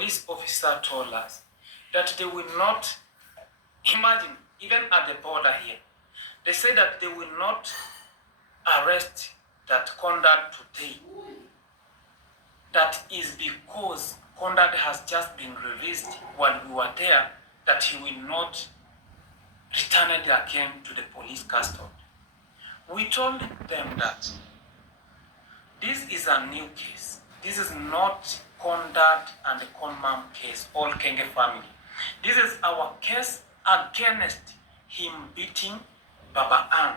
police officer told us that they will not, imagine, even at the border here, they say that they will not arrest that conduct today. That is because conduct has just been released while we were there, that he will not return it again to the police custody. We told them that this is a new case. This is not conduct and the Conman case, all Kenge family. This is our case against him beating Baba Ann.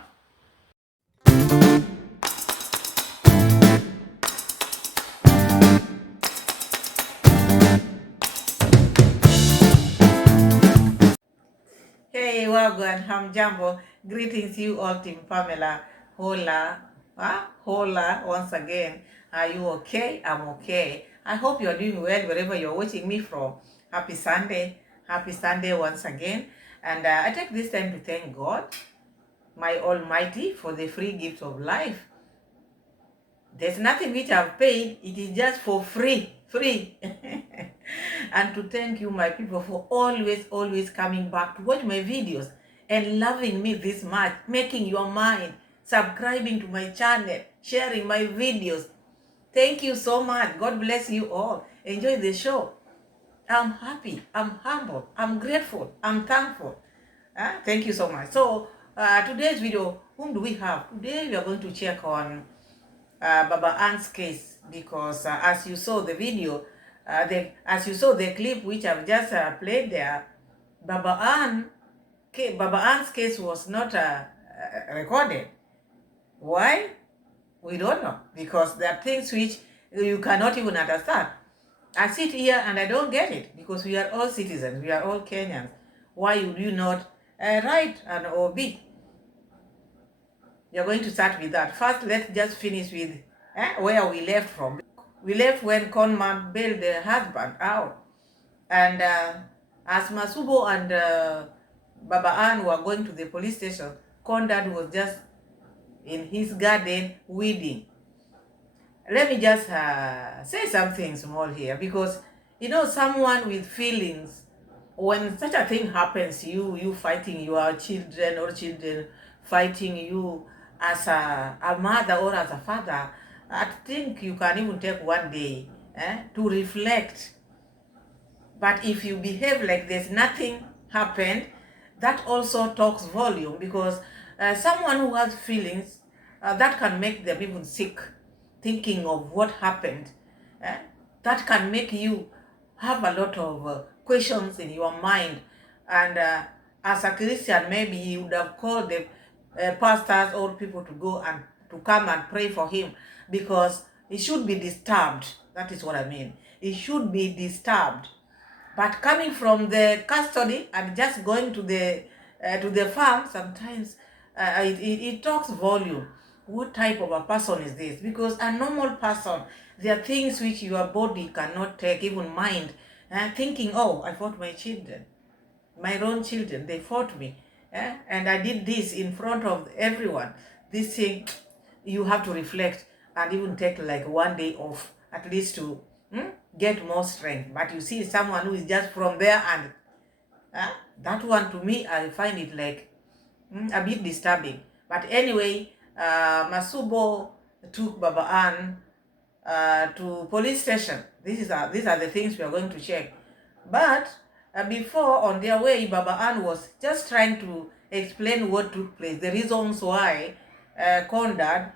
Hey, Wagwan, Hamjambo. Greetings you all, Team Pamela. Hola. Hola once again. Are you okay? I'm okay. I hope you're doing well wherever you're watching me from. Happy Sunday. Happy Sunday once again. And I take this time to thank God, my Almighty, for the free gift of life. There's nothing which I've paid. It is just for free. Free. And to thank you, my people, for always coming back to watch my videos and loving me this much, making your mind, subscribing to my channel, sharing my videos. Thank you so much. God bless you all. Enjoy the show. I'm happy. I'm humble. I'm grateful. I'm thankful. Thank you so much. So today's video, whom do we have? Today we are going to check on Baba Ann's case, because as you saw the video, as you saw the clip which I've just played there, Baba Ann's case was not recorded. Why? We don't know, because there are things which you cannot even understand. I sit here and I don't get it, because we are all citizens, we are all Kenyans. Why would you not write an OB? You're going to start with that. First, let's just finish with where we left from. We left when Conman bailed the husband out. And as Masubo and Baba Ann were going to the police station, Conrad was just in his garden weeding. Let me just say something small here, because, you know, someone with feelings, when such a thing happens, you fighting your children, or children fighting you as a mother or as a father, I think you can even take one day to reflect. But if you behave like there's nothing happened, that also talks volume, because someone who has feelings, that can make them even sick, thinking of what happened. That can make you have a lot of questions in your mind. And as a Christian, maybe you would have called the pastors or people to go and to come and pray for him, because he should be disturbed. That is what I mean. He should be disturbed. But coming from the custody and just going to the farm, sometimes it talks volume. What type of a person is this? Because a normal person, there are things which your body cannot take, even mind, thinking, oh, I fought my children, my own children, they fought me, and I did this in front of everyone. This thing, you have to reflect and even take like one day off, at least to get more strength. But you see someone who is just from there, and that one, to me, I find it like a bit disturbing. But anyway, Masubo took Baba Ann to police station. These are the things we are going to check. But before, on their way, Baba Ann was just trying to explain what took place, the reasons why Conrad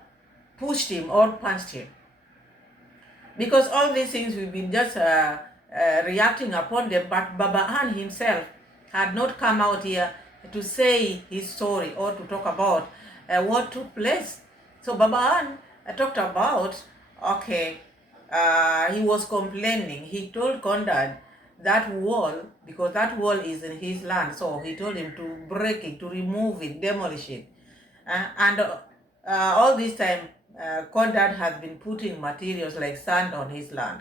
pushed him or punched him. Because all these things we've been just reacting upon them, but Baba Ann himself had not come out here to say his story or to talk about what took place. So Baba Ann talked about, okay, he was complaining. He told Conrad that wall, because that wall is in his land, so he told him to break it, to remove it, demolish it. And all this time, Conrad has been putting materials like sand on his land,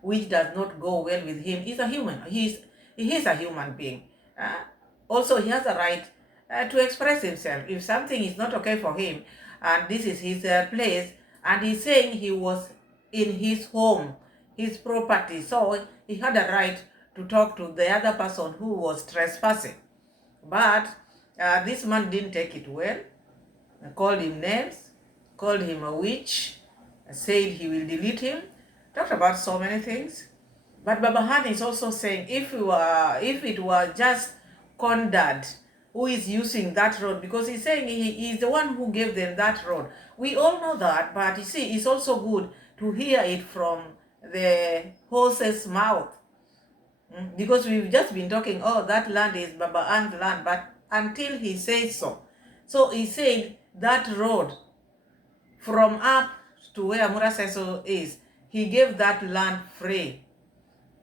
which does not go well with him. He's a human. He is a human being. Also, he has a right to express himself. If something is not okay for him, and this is his place, and he's saying he was in his home, his property. So he had a right to talk to the other person who was trespassing. But this man didn't take it well, called him names, called him a witch, said he will delete him, talked about so many things. But Baba Han is also saying if it were just Condad who is using that road, because he's saying he is the one who gave them that road. We all know that, but you see, it's also good to hear it from the horse's mouth. Because we've just been talking, oh, that land is Baba Han's land, but until he says so. So he said that road from up to where Muraseso is, he gave that land free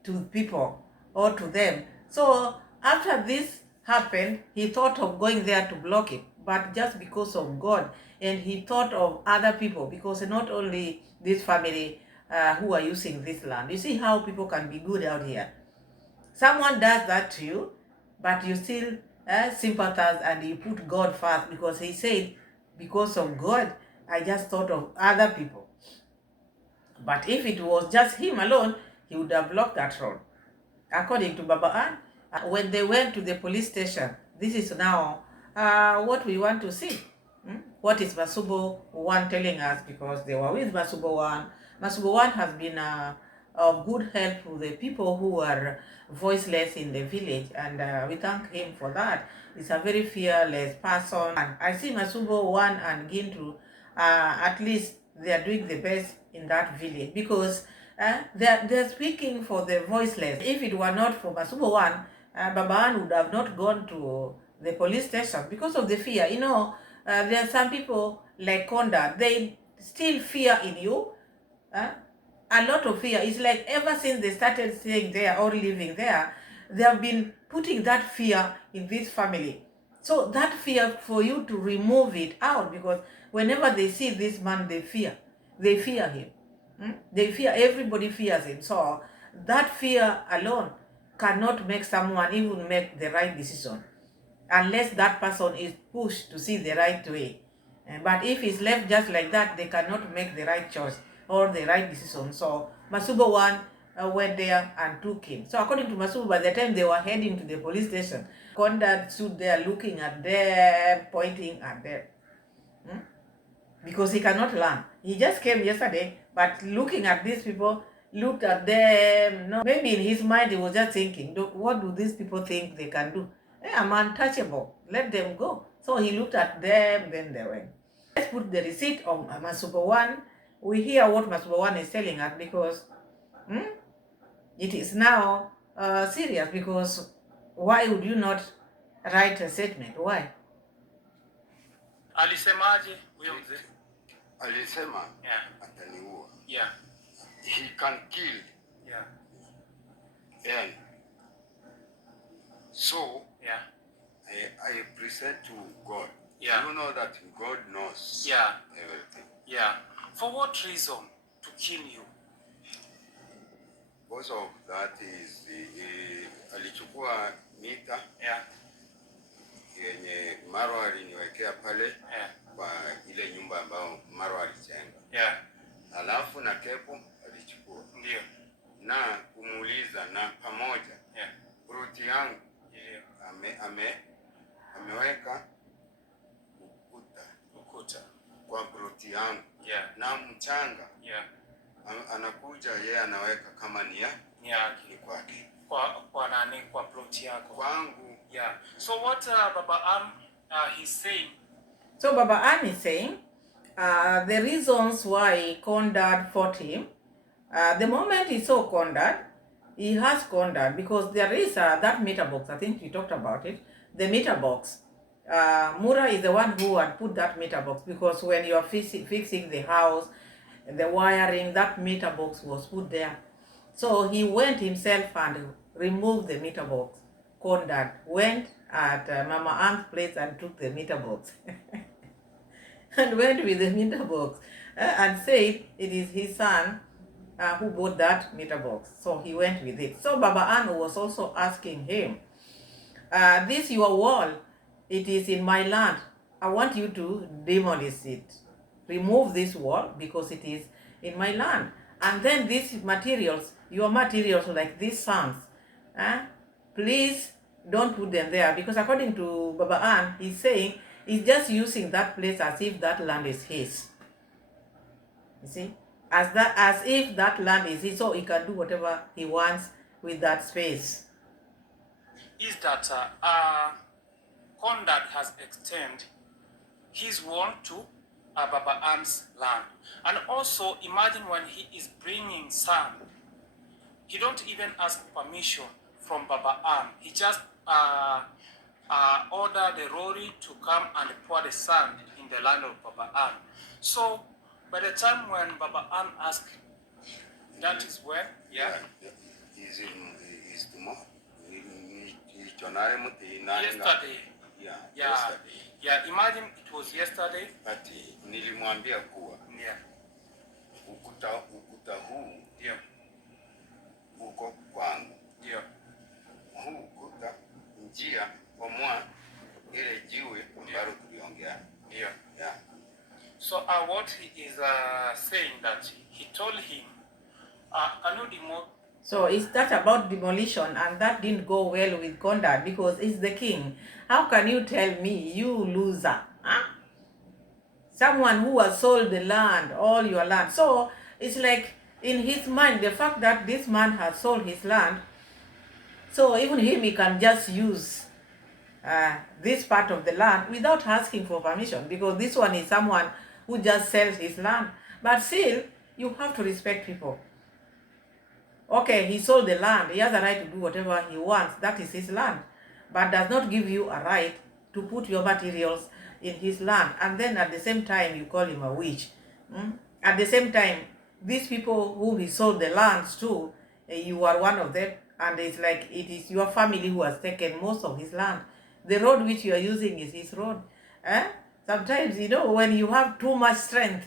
to people or to them. So after this happened, he thought of going there to block it, but just because of God, and he thought of other people, because not only this family who are using this land. You see how people can be good out here. Someone does that to you, but you still sympathize and you put God first, because he said, because of God, I just thought of other people. But if it was just him alone, he would have blocked that road. According to Baba Ann, when they went to the police station, this is now what we want to see. What is Masubo One telling us? Because they were with Masubo One. Masubo One has been of good help to the people who are voiceless in the village, and we thank him for that. He's a very fearless person. And I see Masubo One and Gintu, at least they are doing the best in that village, because they're speaking for the voiceless. If it were not for Masubo One, Baban would have not gone to the police station because of the fear. You know, there are some people like Konda, they still fear in you. A lot of fear. It's like ever since they started staying there or living there, they have been putting that fear in this family. So that fear, for you to remove it out, because whenever they see this man, they fear. They fear him. They fear, everybody fears him. So that fear alone cannot make someone even make the right decision, unless that person is pushed to see the right way. But if it's left just like that, they cannot make the right choice or the right decision. So Masubo One went there and took him. So according to Masubo, by the time they were heading to the police station, Konda stood there looking at them, pointing at them. Because he cannot learn. He just came yesterday, but looking at these people, looked at them. No, maybe in his mind he was just thinking, what do these people think they can do? I'm untouchable. Let them go. So he looked at them, then they went. Let's put the receipt of Masubo One. We hear what Masubo One is telling us, because it is now serious. Because why would you not write a statement? Why? Alisemaje huyo mzee? Alisema ataniua. Yeah. He can kill. Yeah. And so Yeah. I present to God. Yeah. You know that God knows everything. Yeah. For what reason to kill you? Because of that is alichukua mita yenye Maro aliniwekea pale kwa ile nyumba ambayo Maro alijenga. Alafu na kepo alichukua. Ndio. Na kumuuliza na pamoja. Bruti yangu ameweka ukuta kwa bruti yangu. Na mchanga. Anakuja yeye anaweka kama ni kwake. Kwa nani? Kwa plot yako. Kwangu. Yeah. So what Baba Ann he's saying? So Baba Ann is saying the reasons why Condad fought him. The moment he saw Condad, he has Condad, because there is that meter box. I think we talked about it. The meter box. Mura is the one who had put that meter box, because when you are fixing the house, the wiring, that meter box was put there. So he went himself and removed the meter box. Condad went at Mama Ann's place and took the meter box. And went with the meter box and said it is his son who bought that meter box. So he went with it. So Baba Ann was also asking him, this your wall, it is in my land. I want you to demolish it. Remove this wall because it is in my land. And then these materials, your materials like these sons, please don't put them there, because according to Baba Ann, he's saying he's just using that place as if that land is his. You see, as if that land is his, so he can do whatever he wants with that space. Is that Conrad has extended his wall to Baba Ann's land. And also imagine when he is bringing sand, he don't even ask permission from Baba Ann. He just order the lorry to come and pour the sand in the land of Baba Ann. So by the time when Baba Ann asked, that is when, is tomorrow. Yesterday. Yeah, imagine it was yesterday. But nilimwambia kuwa ukuta huu uko kwangu. Huu ukuta njia kwa mwa ile jiwe ambalo tuliongea. So what he is saying that he told him, can you demolish? So it's that about demolition, and that didn't go well with Conrad because he's the king. How can you tell me, you loser? Someone who has sold the land, all your land. So it's like in his mind, the fact that this man has sold his land, so even him, he can just use this part of the land without asking for permission, because this one is someone who just sells his land. But still, you have to respect people. Okay, he sold the land. He has a right to do whatever he wants. That is his land. But does not give you a right to put your materials in his land. And then at the same time, you call him a witch. At the same time, these people who he sold the lands to, you are one of them. And it's like it is your family who has taken most of his land. The road which you are using is his road. Sometimes, when you have too much strength,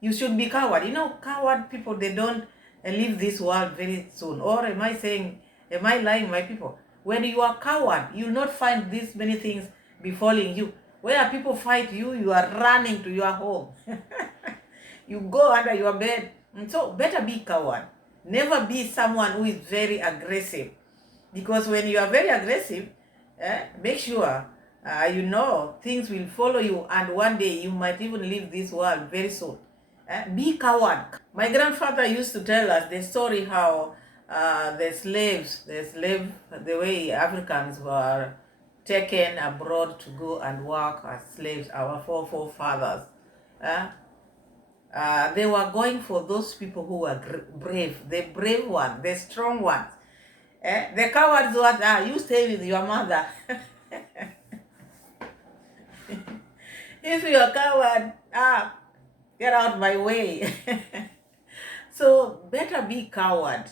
you should be coward. Coward people, they don't leave this world very soon. Or am I lying, my people? When you are coward, you will not find these many things befalling you. Where people fight you, you are running to your home. You go under your bed. And so better be coward. Never be someone who is very aggressive. Because when you are very aggressive, make sure things will follow you, and one day you might even leave this world very soon. Be coward. My grandfather used to tell us the story how the way Africans were taken abroad to go and work as slaves, our forefathers. They were going for those people who were brave, the brave ones, the strong ones. The cowards were, you stay with your mother. If you're a coward, get out my way. So better be coward.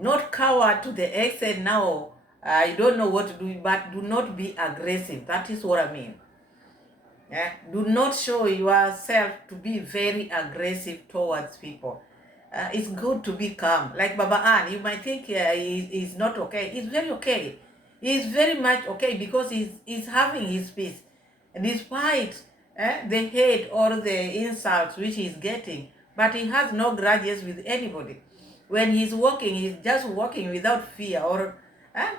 Not coward to the extent now I don't know what to do, but do not be aggressive. That is what I mean. Do not show yourself to be very aggressive towards people. It's good to be calm. Like Baba Ann, you might think he's not okay. He's very okay. He's very much okay because he's having his peace. Despite the hate or the insults which he's getting, but he has no grudges with anybody. When he's walking, he's just walking without fear or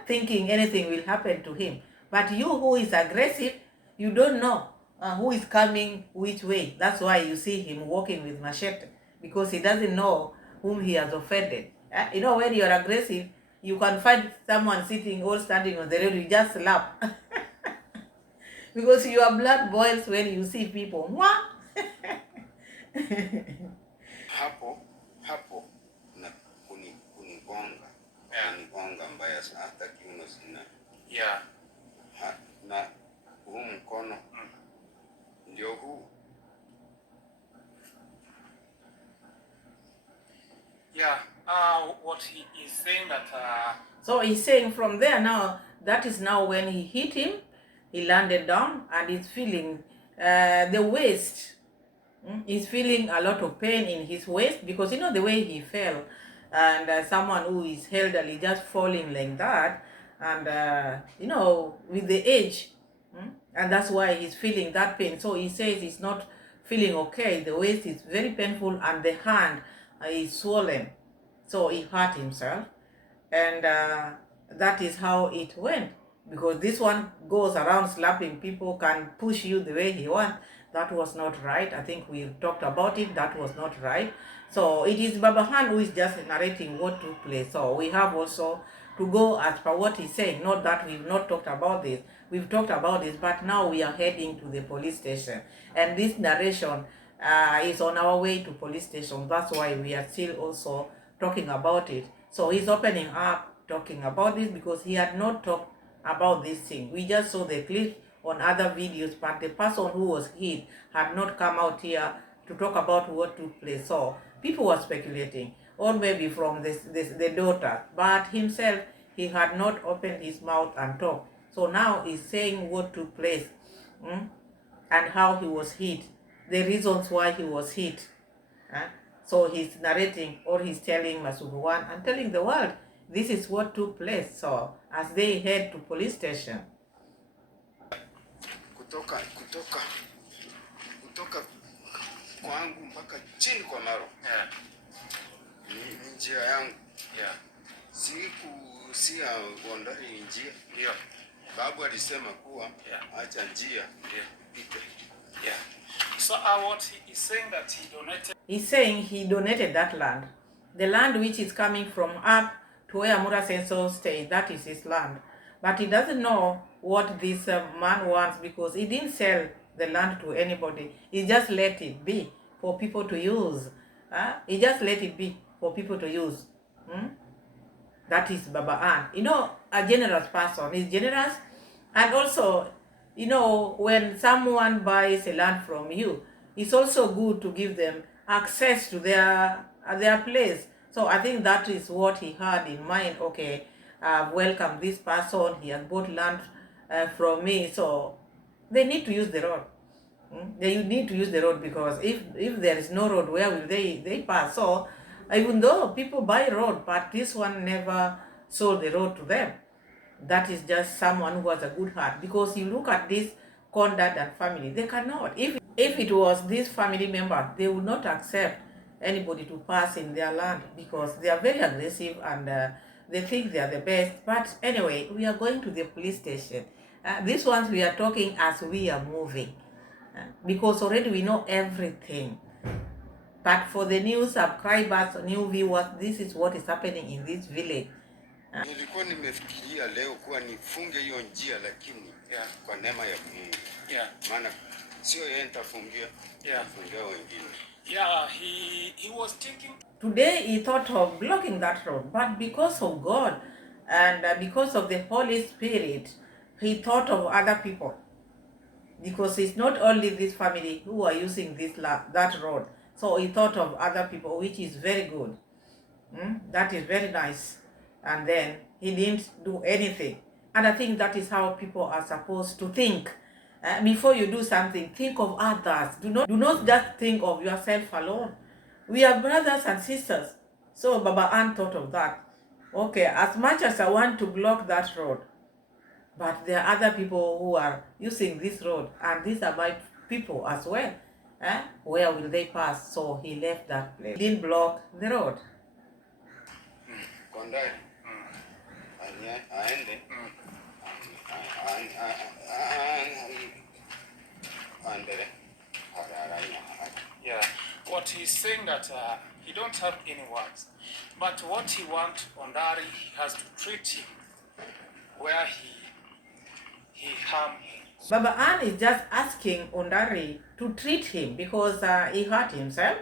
thinking anything will happen to him. But you who is aggressive, you don't know who is coming which way. That's why you see him walking with machete, because he doesn't know whom he has offended. When you're aggressive, you can find someone sitting or standing on the road, you just slap. Because your blood boils when you see people. Hapo na kunigonga. Kunigonga mbaya sana, hata kiuno sina. Na huu mkono ndio huu. What he is saying that so he's saying from there now, that is now when he hit him, he landed down and he's feeling the waist. He's feeling a lot of pain in his waist because the way he fell, and someone who is elderly just falling like that, and with the age, and that's why he's feeling that pain. So he says he's not feeling okay. The waist is very painful and the hand is swollen. So he hurt himself. And that is how it went. Because this one goes around slapping people, can push you the way he wants. That was not right. I think we talked about it. That was not right. So it is Baba Han who is just narrating what took place. So we have also to go as per what he's saying. Not that we've not talked about this. We've talked about this, but now we are heading to the police station. And this narration is on our way to police station. That's why we are still also talking about it. So he's opening up talking about this because he had not talked about this thing. We just saw the clip on other videos, but the person who was hit had not come out here to talk about what took place. So people were speculating, or maybe from the daughter, but himself, he had not opened his mouth and talked. So now he's saying what took place and how he was hit, the reasons why he was hit. So he's narrating, or he's telling Masubuwan and telling the world, this is what took place. So as they head to police station. Kutoka kwangu mpaka chini kwa maro. Ni njia yangu. Sikusia Wandari njia. Babu alisema kuwa acha njia ipite. So what he is saying that he donated. He's saying he donated that land. The land which is coming from up to where Mura Sensor stays, that is his land. But he doesn't know what this man wants because he didn't sell the land to anybody. He just let it be for people to use. He just let it be for people to use. That is Baba An. You know, a generous person is generous. And also, you know, when someone buys a land from you, it's also good to give them access to their place. So I think that is what he had in mind. Okay, welcome this person. He has bought land from me. So they need to use the road. They need to use the road because if there is no road, where will they pass? So even though people buy road, but this one never sold the road to them. That is just someone who has a good heart. Because you look at this Condat and family, they cannot. If it was this family member, they would not accept anybody to pass in their land because they are very aggressive and they think they are the best. But anyway, we are going to the police station. These ones we are talking as we are moving because already we know everything. But for the new subscribers, new viewers, this is what is happening in this village. Nilikuwa nimefikiria leo kuwa nifunge hiyo njia lakini kwa neema ya Mungu. Maana sio yeye nitafungia, nitafungia wengine. He was thinking. Today he thought of blocking that road, but because of God and because of the Holy Spirit, he thought of other people. Because it's not only this family who are using that road. So he thought of other people, which is very good. That is very nice. And then he didn't do anything. And I think that is how people are supposed to think. Before you do something, think of others. Do not just think of yourself alone. We are brothers and sisters. So Baba Ann thought of that. Okay, as much as I want to block that road, but there are other people who are using this road, and these are my people as well. Where will they pass? So he left that place. He didn't block the road. What he's saying that he don't have any words, but what he wants Ondari, he has to treat him where he harmed him. Baba Ann is just asking Ondari to treat him because he hurt himself.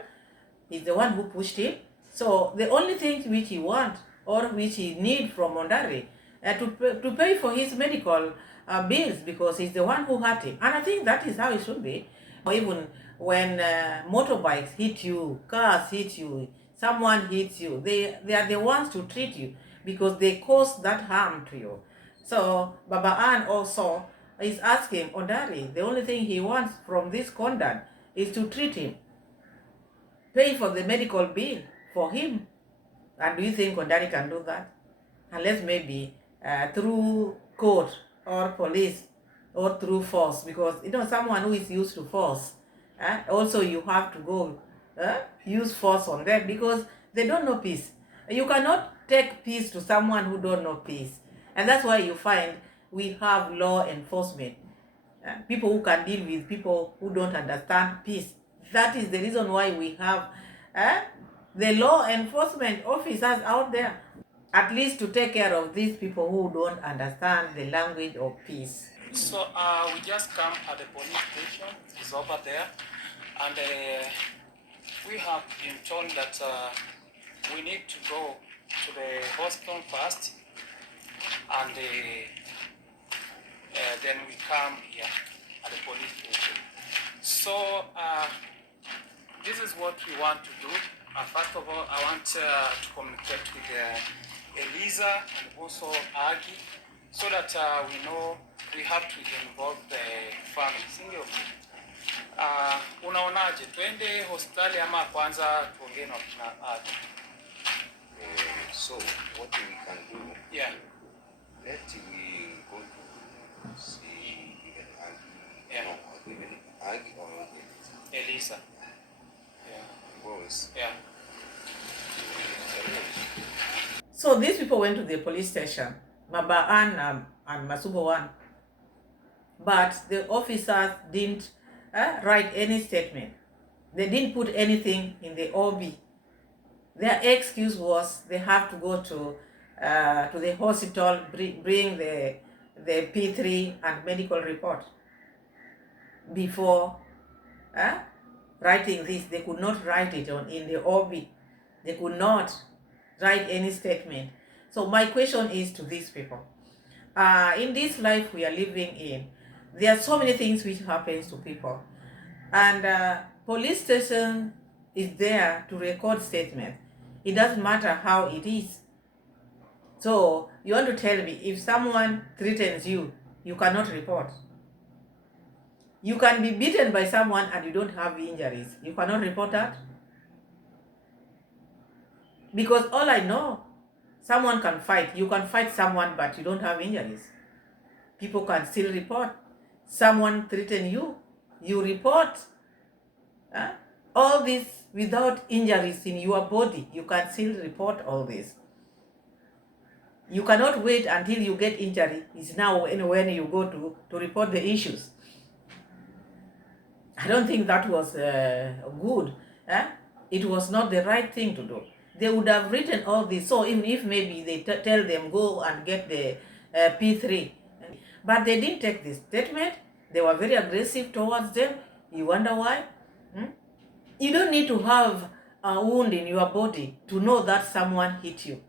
He's the one who pushed him. So the only thing which he wants or which he needs from Ondari to pay for his medical bills because he's the one who hurt him. And I think that is how it should be. Even when motorbikes hit you, cars hit you, someone hits you, they are the ones to treat you because they cause that harm to you. So Baba Ann also is asking Ondari, the only thing he wants from this conduct is to treat him, pay for the medical bill for him. And do you think Ondari can do that? Unless maybe through court or police or through force, because you know someone who is used to force Also you have to go use force on them because they don't know peace. You cannot take peace to someone who don't know peace. And that's why you find we have law enforcement, people who can deal with people who don't understand peace. That is the reason why we have the law enforcement officers out there, at least to take care of these people who don't understand the language of peace. So we just come at the police station. It's over there, and we have been told that we need to go to the hospital first, and then we come here at the police station. So this is what we want to do. First of all, I want to communicate with Eliza and also Agi, so that we know we have to involve the family. Sindio? Unaonaje, twende hospitali ama kwanza tuongee na Agi? So what we can do? Yeah. Let we go to see even Agi. Yeah. No, even Agi or Eliza. Yeah. Boys. Yeah. So these people went to the police station, Mabaan and Masubo 1, but the officers didn't write any statement. They didn't put anything in the OB. Their excuse was they have to go to the hospital, bring the P3 and medical report before writing this. They could not write it in the OB. They could not write any statement. So my question is to these people. In this life we are living in, there are so many things which happens to people. And police station is there to record statement. It doesn't matter how it is. So you want to tell me, if someone threatens you, you cannot report. You can be beaten by someone and you don't have injuries. You cannot report that. Because all I know, someone can fight. You can fight someone, but you don't have injuries. People can still report. Someone threaten you, you report. All this without injuries in your body, you can still report all this. You cannot wait until you get injury. It's now when you go to report the issues. I don't think that was good. It was not the right thing to do. They would have written all this. So even if maybe they tell them go and get the P3, but they didn't take this statement. They were very aggressive towards them. You wonder why? You don't need to have a wound in your body to know that someone hit you.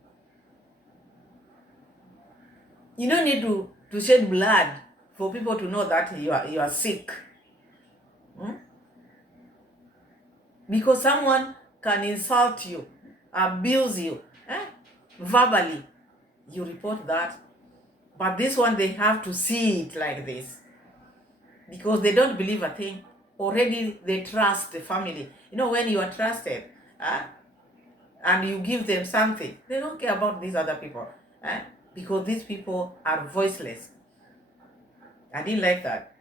You don't need to shed blood for people to know that you are sick. Because someone can insult you, abuse you, verbally, you report that. But this one, they have to see it like this, because they don't believe a thing. Already they trust the family. You know, when you are trusted and you give them something, they don't care about these other people, because these people are voiceless. I didn't like that.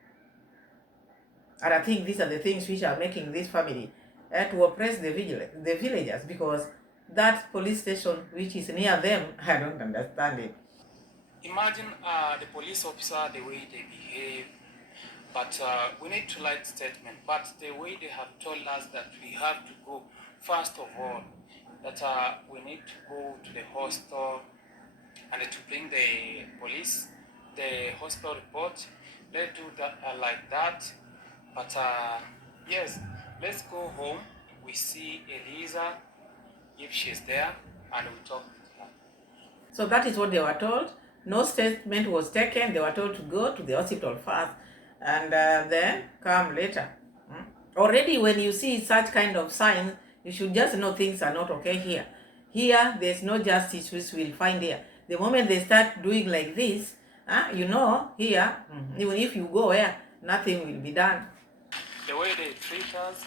And I think these are the things which are making this family to oppress the villagers, because that police station which is near them, I don't understand it. Imagine the police officer, the way they behave, but we need to write statement. But the way they have told us that we have to go, first of all, that we need to go to the hospital and to bring the police, the hospital report. Let's do that like that. But yes, let's go home. We see Eliza, if she's there, and we talk with her. So that is what they were told. No statement was taken. They were told to go to the hospital first and then come later. Already when you see such kind of signs, you should just know things are not okay here. Here, there's no justice which we'll find here. The moment they start doing like this, you know, here, even if you go here, nothing will be done. The way they treat us,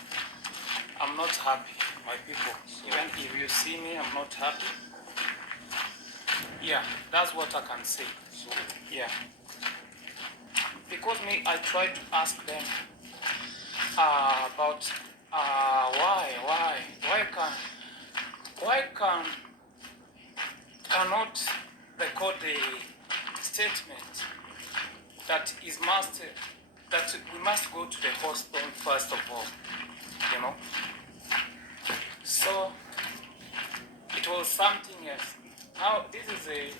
I'm not happy, my people. Even if you see me, I'm not happy. Yeah, that's what I can say. So, yeah. Because me, I try to ask them about why cannot record the statement that that we must go to the hospital first of all, you know. So it was something else. Now this is a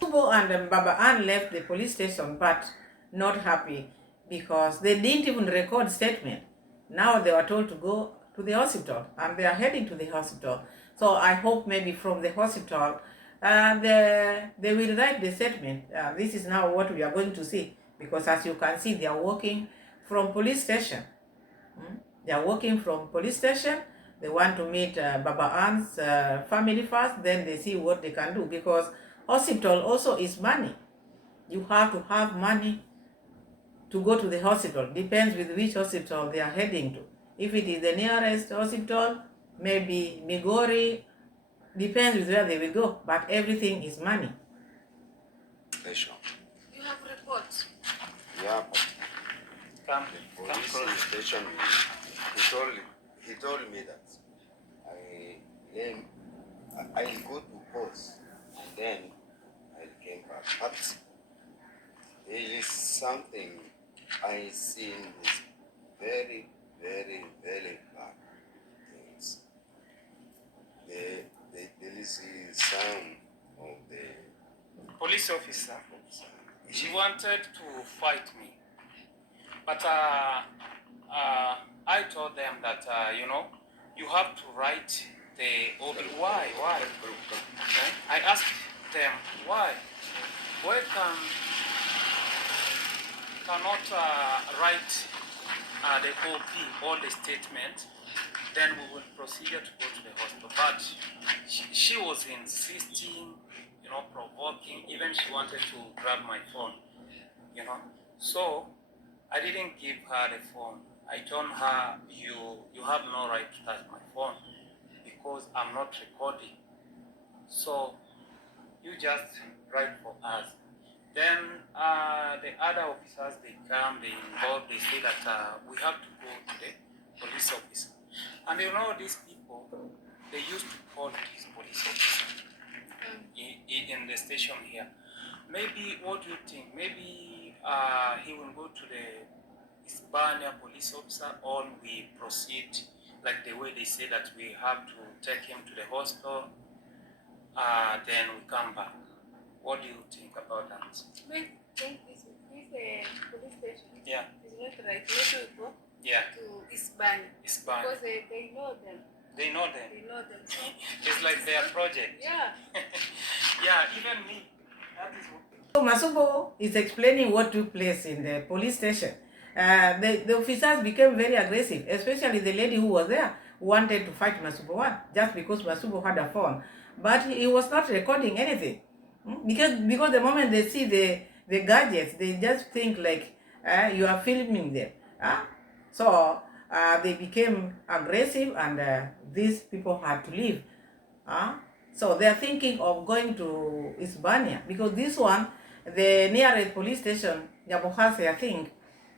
Subo and Baba Ann left the police station but not happy because they didn't even record statement. Now they were told to go to the hospital and they are heading to the hospital. So I hope maybe from the hospital they will write the statement. This is now what we are going to see, because as you can see, they are walking from police station. They are walking from police station. They want to meet Baba Ann's family first, then they see what they can do, because hospital also is money. You have to have money to go to the hospital. Depends with which hospital they are heading to. If it is the nearest hospital, maybe Migori, depends with where they will go, but everything is money. You have reports? Yeah, come the police station. He told me that I'll go to post and then I came back. But there is something I see is very, very, very bad things. There is some of the police officer. She wanted to fight me, but I told them that you know, you have to write the why. Okay? I asked them why cannot write the OP, all the statement, then we will proceed to go to the hospital. But she was insisting, you know, provoking. Even she wanted to grab my phone, you know. So I didn't give her the phone. I told her, you have no right to touch my phone because I'm not recording. So you just write for us. Then the other officers, they come, they involve, they say that we have to go to the police officer. And you know, these people, they used to call this police officer in the station here. Maybe, what do you think? Maybe he will go to the Hispania police officer, or we proceed like the way they say that we have to take him to the hospital, then we come back. What do you think about that? I think this police station is not right. Let us go to Hispania. Because they know them. They know them. They know them. So it's like their project. Yeah. Yeah, even me. That is what. So Masubo is explaining what took place in the police station. The officers became very aggressive, especially the lady who was there wanted to fight Masubo one just because Masubo had a phone, but he was not recording anything. Because the moment they see the gadgets, they just think like you are filming them. So they became aggressive, and these people had to leave. So they are thinking of going to Hispania, because this one, the nearest police station, Yabohase, I think,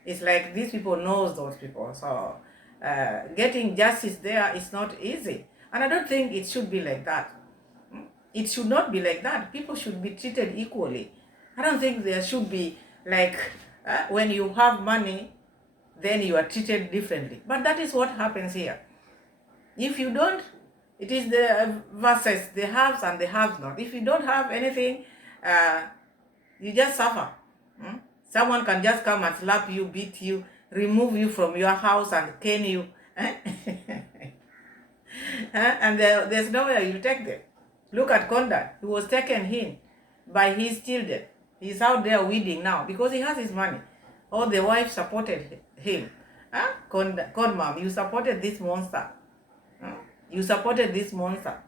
is like these people knows those people. So getting justice there is not easy. And I don't think it should be like that. It should not be like that. People should be treated equally. I don't think there should be like when you have money, then you are treated differently. But that is what happens here. If you don't, it is the versus the haves and the haves not. If you don't have anything, you just suffer. Someone can just come and slap you, beat you, remove you from your house and cane you. And there's nowhere you take them. Look at Konda. He was taken in by his children. He's out there weeding now because he has his money. All the wife supported him. Mom, you supported this monster. You supported this monster.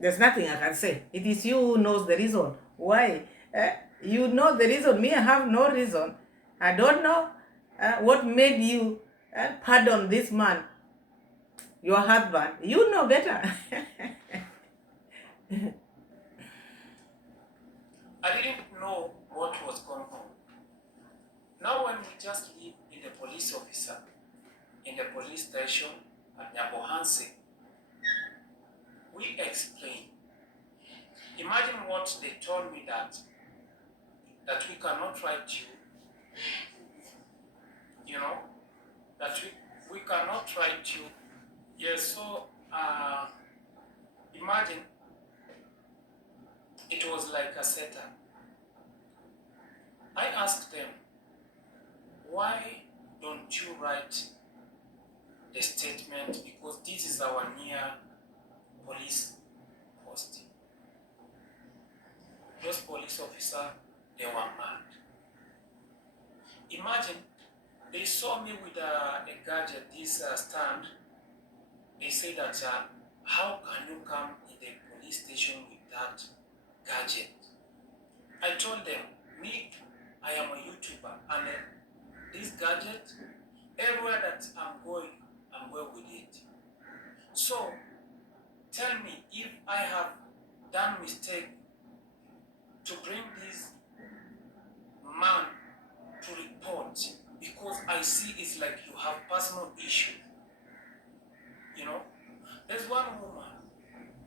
There's nothing I can say. It is you who knows the reason why. You know the reason. Me, I have no reason. I don't know what made you pardon this man, your husband. You know better. I didn't know what was going on. Now when we just leave police officer in the police station at Nyabohansi. We explained. Imagine what they told me, that we cannot write you, that we cannot write you. Yes, so imagine it was like a setup. I asked them, why don't you write the statement, because this is our near police post. Those police officers, they were mad. Imagine, they saw me with a gadget, this stand. They say that, how can you come in the police station with that gadget? I told them, me, I am a YouTuber, and this gadget, everywhere that I'm going with it. So, tell me if I have done mistake to bring this man to report, because I see it's like you have personal issue. There's one woman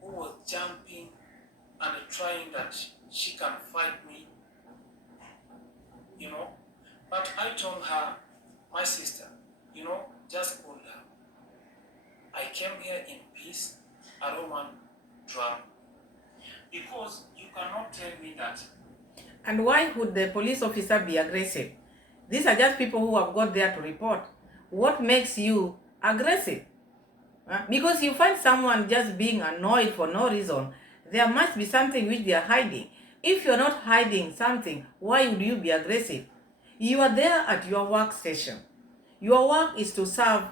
who was jumping and trying that she can fight me, but I told her, my sister, just cool down. I came here in peace. I don't want drama. Because you cannot tell me that. And why would the police officer be aggressive? These are just people who have got there to report. What makes you aggressive? Because you find someone just being annoyed for no reason, there must be something which they are hiding. If you're not hiding something, why would you be aggressive? You are there at your workstation. Your work is to serve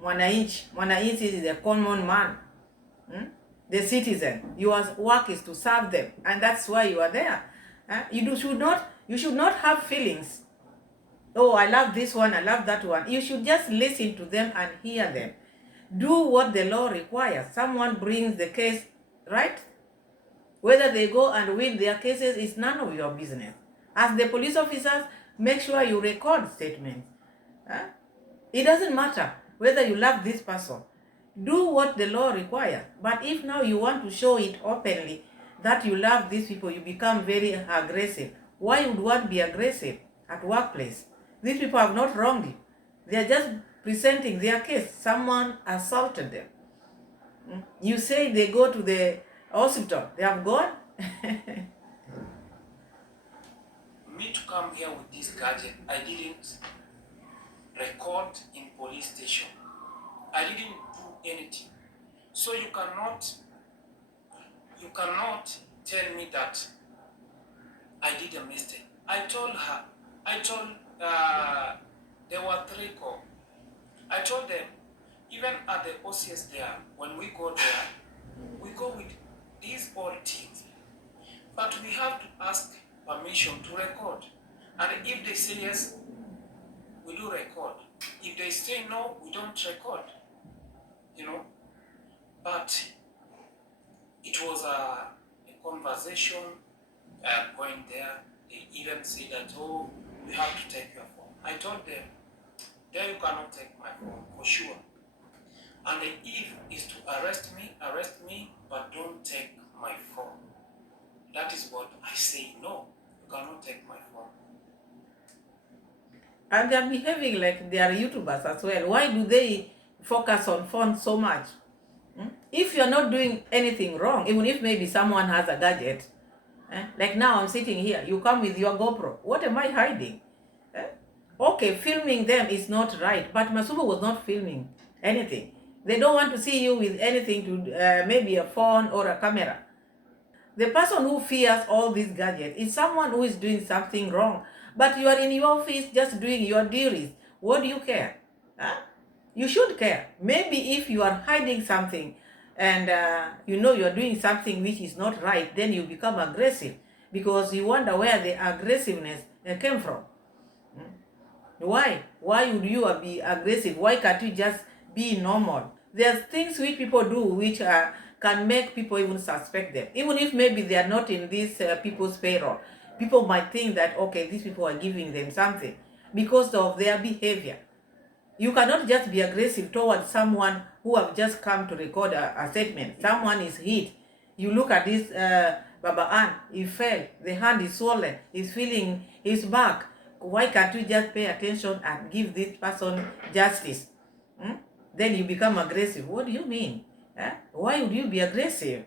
Mwananchi. Mwananchi is the common man, the citizen. Your work is to serve them, and that's why you are there. You should not have feelings. Oh, I love this one, I love that one. You should just listen to them and hear them. Do what the law requires. Someone brings the case, right? Whether they go and win their cases is none of your business. As the police officers, make sure you record statements. It doesn't matter whether you love this person. Do what the law requires. But if now you want to show it openly that you love these people, you become very aggressive. Why would one be aggressive at workplace? These people have not wronged you. They are just presenting their case. Someone assaulted them. You say they go to the hospital. They have gone. Me to come here with this gadget, I didn't record in police station. I didn't do anything. So you cannot tell me that I did a mistake. I told there were 3 calls. I told them, even at the OCS there, when we go there, we go with these old things. But we have to ask permission to record. And if they say yes, we do record. If they say no, we don't record. But it was a conversation going there. They even said that, oh, you have to take your phone. I told them, there you cannot take my phone, for sure. And the if is to arrest me, but don't take my phone. That is what I say, no, you cannot take my phone. And they are behaving like they are YouTubers as well. Why do they focus on phones so much? If you're not doing anything wrong, even if maybe someone has a gadget, like now I'm sitting here, you come with your GoPro. What am I hiding? Okay, filming them is not right, but Masubo was not filming anything. They don't want to see you with anything to maybe a phone or a camera. The person who fears all these gadgets is someone who is doing something wrong. But you are in your office just doing your duties. What do you care? You should care. Maybe if you are hiding something and you are doing something which is not right, then you become aggressive because you wonder where the aggressiveness came from. Why? Why would you be aggressive? Why can't you just be normal? There's things which people do which can make people even suspect them. Even if maybe they are not in these people's payroll. People might think that, okay, these people are giving them something. because of their behavior. You cannot just be aggressive towards someone who have just come to record a statement. Someone is hit. You look at this Baba Ann, he fell, the hand is swollen, he's feeling his back. Why can't you just pay attention and give this person justice? Then you become aggressive. What do you mean? Why would you be aggressive?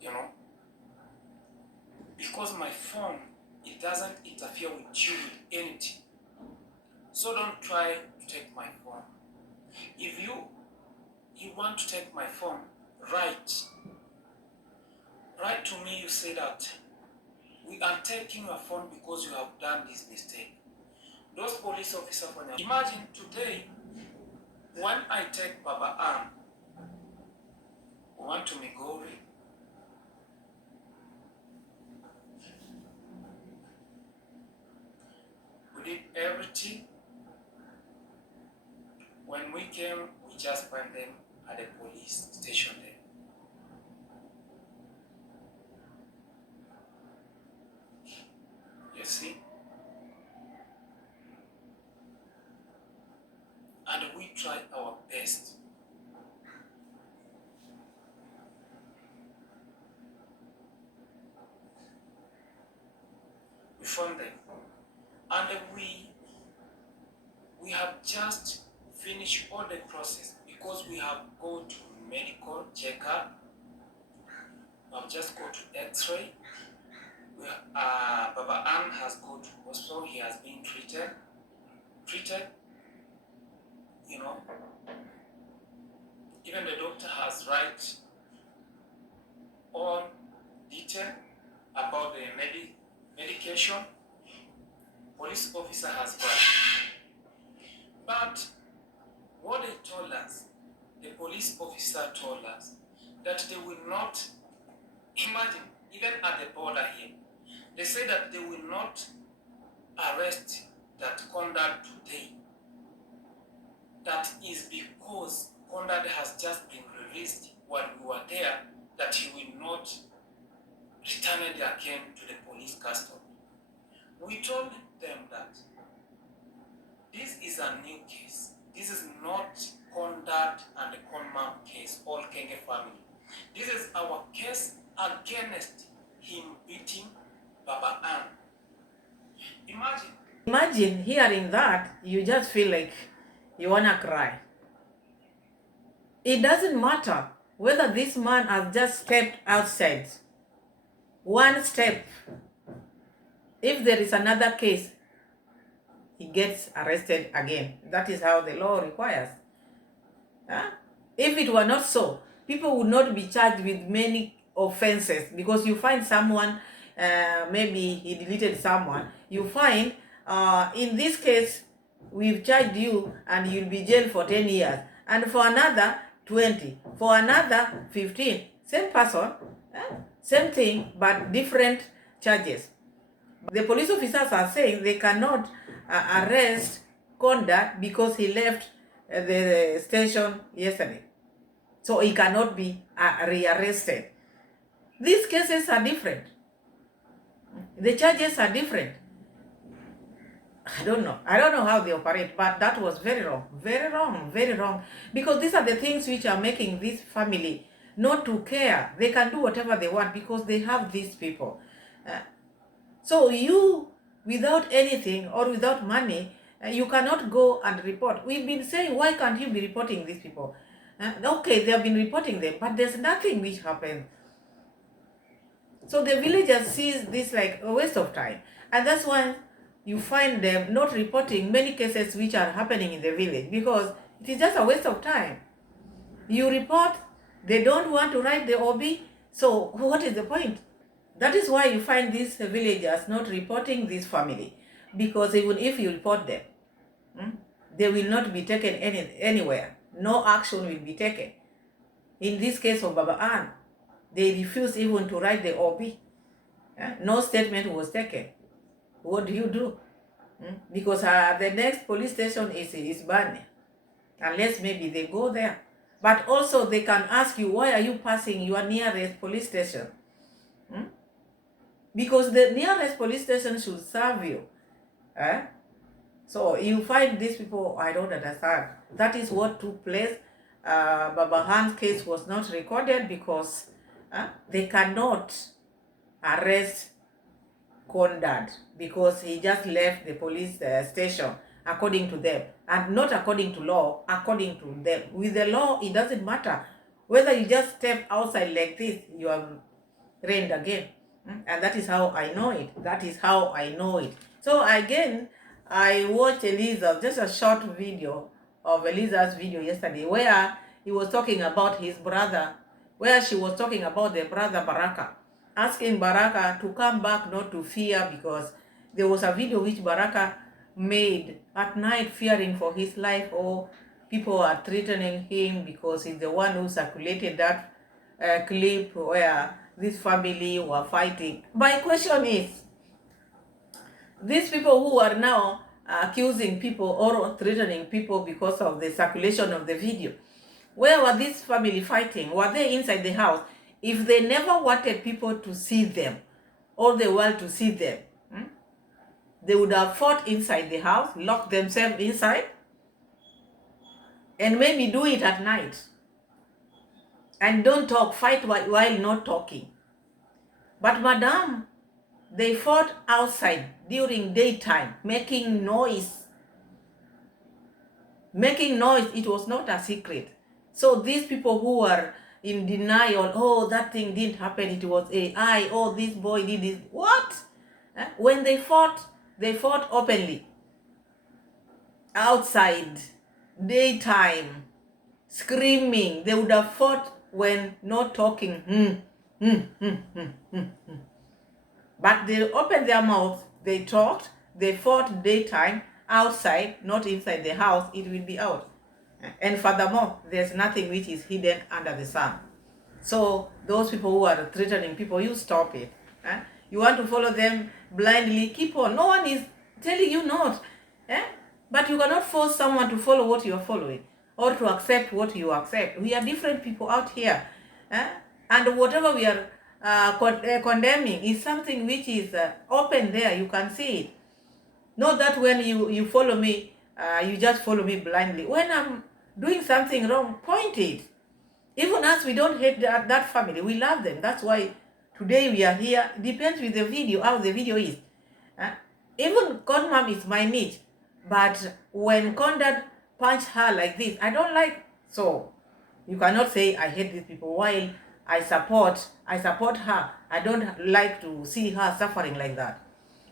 You know, because my phone, it doesn't interfere with you with anything. So don't try to take my phone. If you want to take my phone, write to me. You say that we are taking your phone because you have done this mistake. Those police officers, imagine today when I take Baba Ann, we went to Migori. We did everything. When we came, we just found them at the police station there. You see? And we tried our best. We found them. And we have just finished all the process because we have go to medical checkup. We have just go to X-ray. Baba Ann has go to hospital. He has been treated. You know, even the doctor has write all detail about the medication. Police officer has write. But what they told us, the police officer told us that they will not, imagine, even at the border here, they say that they will not arrest that conduct today. That is because conduct has just been released while we were there, that he will not return it again to the police custody. We told them that this is a new case. This is not conduct and the conman case, all Kenge family. This is our case against him beating Baba Ann. Imagine hearing that, you just feel like you wanna cry. It doesn't matter whether this man has just stepped outside. One step. If there is another case, he gets arrested again. That is how the law requires. If it were not so, people would not be charged with many offenses, because you find someone, maybe he deleted someone, you find, in this case, we've charged you and you'll be jailed for 10 years, and for another 20, for another 15. Same person, same thing, but different charges. The police officers are saying they cannot arrest conduct because he left the station yesterday. So he cannot be rearrested. These cases are different. The charges are different. I don't know how they operate, but that was very wrong, very wrong, very wrong. Because these are the things which are making this family not to care. They can do whatever they want because they have these people. So you, without anything or without money, you cannot go and report. We've been saying, why can't you be reporting these people? Okay, they have been reporting them, but there's nothing which happened. So the villagers sees this like a waste of time. And that's why you find them not reporting many cases which are happening in the village, because it is just a waste of time. You report, they don't want to write the OB, so what is the point? That is why you find these villagers not reporting this family, because even if you report them, they will not be taken anywhere. No action will be taken. In this case of Baba Ann, they refused even to write the OB. No statement was taken. What do you do? Because the next police station is Bani, unless maybe they go there. But also they can ask you, why are you passing your nearest police station? Because the nearest police station should serve you. Eh? So you find these people, I don't understand. That is what took place. Baba Han's case was not recorded because they cannot arrest Condad because he just left the police station, according to them, and not according to law, according to them. With the law, it doesn't matter whether you just step outside like this, you are rained again. And that is how I know it. That is how I know it. So again, I watched Eliza, just a short video of Eliza's video yesterday, where he was talking about his brother, where she was talking about the brother Baraka, asking Baraka to come back, not to fear, because there was a video which Baraka made at night fearing for his life, or people are threatening him because he's the one who circulated that clip where this family were fighting. My question is, these people who are now accusing people or threatening people because of the circulation of the video, where were this family fighting? Were they inside the house? If they never wanted people to see them, or the world to see them, they would have fought inside the house, locked themselves inside, and maybe do it at night. And don't talk, fight while not talking. But madam, they fought outside during daytime, making noise. Making noise, it was not a secret. So these people who were in denial, oh, that thing didn't happen, it was AI, oh, this boy did this. What? When they fought openly. Outside, daytime, screaming. They would have fought when not talking. But they opened their mouth, they talked, they fought daytime, outside, not inside the house, it will be out. And furthermore, there's nothing which is hidden under the sun. So those people who are threatening people, you stop it. You want to follow them blindly, keep on. No one is telling you not. But you cannot force someone to follow what you are following, or to accept what you accept. We are different people out here. And whatever we are condemning is something which is open there. You can see it. Not that when you follow me, you just follow me blindly. When I'm doing something wrong, point it. Even us, we don't hate that family. We love them. That's why today we are here. It depends with the video, how the video is. Even Conmam is my niche. But when Condad punched her like this, I don't like. So you cannot say I hate these people while I support her. I don't like to see her suffering like that.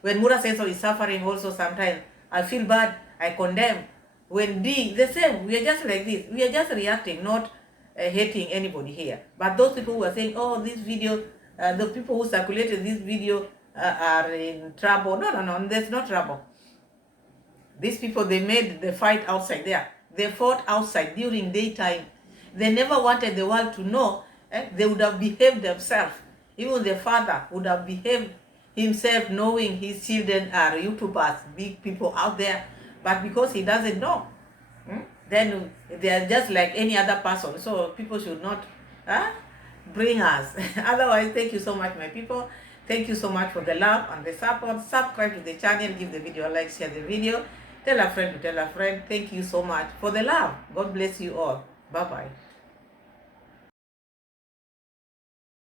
When Mura Senso is suffering also sometimes, I feel bad, I condemn. When Dee, the same, we are just like this. We are just reacting, not hating anybody here. But those people who are saying, oh, this video, the people who circulated this video are in trouble. No, there's no trouble. These people, they made the fight outside there. They fought outside during daytime. They never wanted the world to know. They would have behaved themselves. Even the father would have behaved himself, knowing his children are YouTubers, big people out there. But because he doesn't know, then they are just like any other person. So people should not bring us. Otherwise, thank you so much, my people. Thank you so much for the love and the support. Subscribe to the channel, give the video a like, share the video. Tell a friend to tell a friend. Thank you so much for the love. God bless you all. Bye-bye.